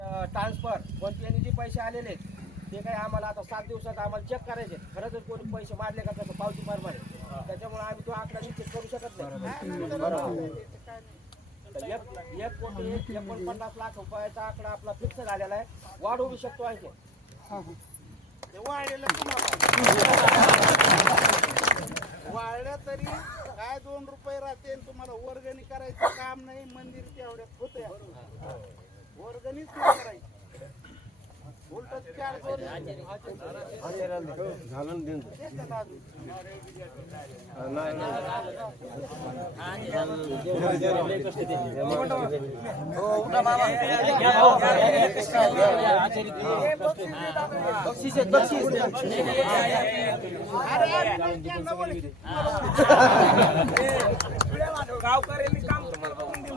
Transfer कोणत्याने जे पैसे आलेले आहेत ते काही आम्हाला आता 7 दिवसात आम्हाला चेक करायचे. खरंच कोणी पैसे मारले का त्याचं पावती मारणार आहे. त्याच्यामुळे आम्ही तो आकडा निश्चित करू शकत नाही. 1,49 लाख रुपयाचा आकडा आपला फिक्स झालेला आहे. वाढ होऊ शकतो आहे वाढल्या तरी काय 2 रुपये राहते. तुम्हाला वर्गणी करायचं काम नाही. मंदिर तेवढ्यात होते. वर्गणीच नाही करायची. उलट 4 गाव करेल काम तुम्हाला